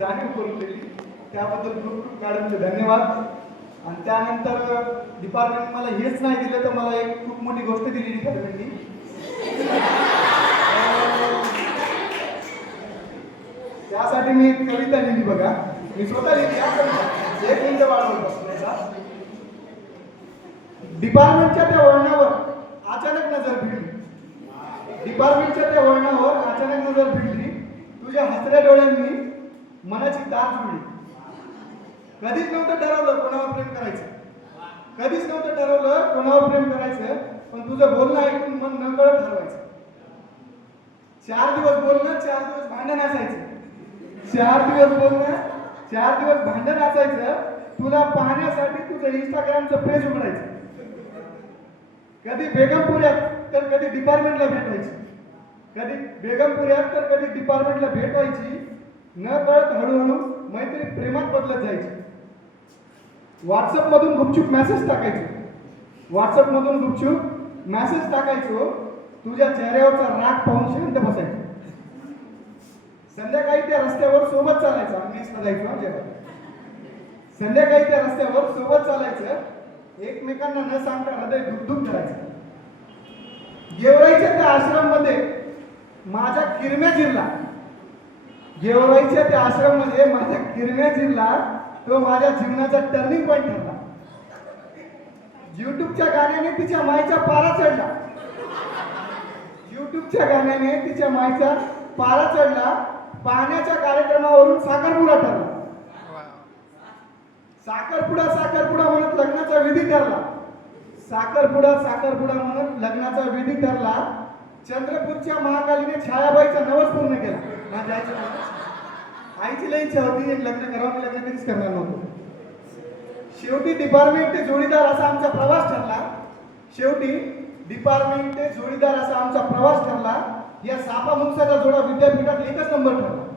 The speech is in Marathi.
जाणीव करून दिली. त्याबद्दल खूप मॅडमचे धन्यवाद. आणि त्यानंतर डिपार्टमेंट मला हेच नाही दिलं तर मला एक खूप मोठी गोष्ट दिली डिपार्टमेंटनी त्यासाठी मी कविता लिहिली बघा. मी स्वतः लिहिली एक मिनिट डिपार्टमेंटच्या त्या वळणावर अचानक नजर भिडली. डिपार्टमेंटच्या त्या वळणावर अचानक नजर भिडली. तुझ्या हसऱ्या डोळ्यांनी मनाची दार जुळली कधीच नव्हतं ठरवलं कोणावर प्रेम करायचं. कधीच नव्हतं ठरवलं कोणावर प्रेम करायचं पण तुझं बोलणं ऐकून मन नकळत ठरवायचं. चार दिवस बोलणं चार दिवस भांडण असायचं. चार दिवस बोलणं चार दिवस भांडण असायचं तुला पाहण्यासाठी तुझं इंस्टाग्रामचं पेज उघडायचं. कधी बेगमपुऱ्यात तर कधी डिपार्टमेंटला भेटवायची. कधी बेगमपुऱ्यात तर कधी डिपार्टमेंटला भेट व्हायची न कळत हळूहळू मैत्री प्रेमात बदलत जायची. व्हॉट्सअप मधून गुपचूप मेसेज टाकायचो. व्हॉट्सअप मधून गुपचूप मेसेज टाकायचो तुझ्या चेहऱ्यावरचा राग पाहून शांत बसायचो. संध्याकाळी त्या रस्त्यावर सोबत चालायचं. आम्ही जायचो जेव्हा संध्याकाळी त्या रस्त्यावर सोबत चालायचं. एकमेकांना न सांगता हृदय धुकधुक करायचं. गेवराईच्या त्या आश्रममध्ये माझ्या किरम्या जिल्हा गेवराईच्या त्या आश्रममध्ये माझ्या किरण्या जिल्हा तो माझ्या जीवनाचा टर्निंग पॉईंट ठरला. युट्यूबच्या गाण्याने तिच्या मायचा पारा चढला. युट्यूबच्या गाण्याने तिच्या मायचा पारा चढला. पाण्याच्या कार्यक्रमावरून साखरपुडा ठरला. साखरपुडा साखरपुडा म्हणत लग्नाचा विधी ठरला. साखरपुडा साखरपुडा म्हणत लग्नाचा विधी ठरला. चंद्रपूरच्या महाकालीने छायाबाईचा नवस पूर्ण केला. आईची लई इच्छा होती एक लग्न करावं मी लग्न कधीच करणार नव्हतो. शेवटी डिपार्टमेंट ते जोडीदार असा आमचा प्रवास ठरला. शेवटी डिपार्टमेंट ते जोडीदार असा आमचा प्रवास ठरला. या सापा मुंगसाचा जोडा विद्यापीठात एकच नंबर ठरला.